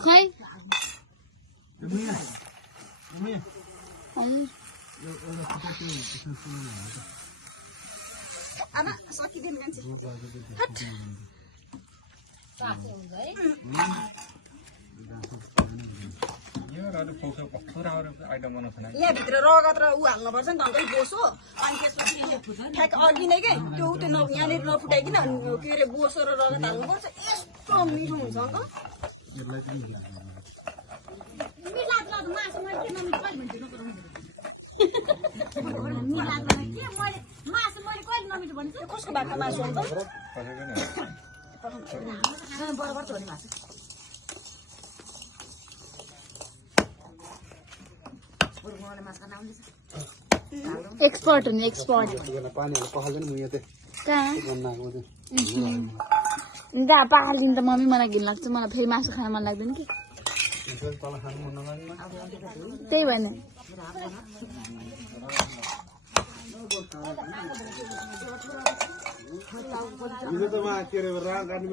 खै आमा सकिदिनु मान्छे यहाँभित्र रगत र ऊ हाल्नुपर्छ नि त अङ्कल बोसो अनि त्यसपछि ठ्याक अघि नै के त्यो यहाँनिर नफुटाइकन के अरे बोसो र रगत हाल्नुपर्छ यस्तो मिठो हुन्छ अङ्कल कसको बाख्रा मासु अङ्कल बराबर छ नि मासु एक्सपर्ट हुने एक्सपर्ट पाहालिदिनु त मम्मी मलाई घिन लाग्छ मलाई फेरि मासु खान मन लाग्दैन कि त्यही भएन गाडी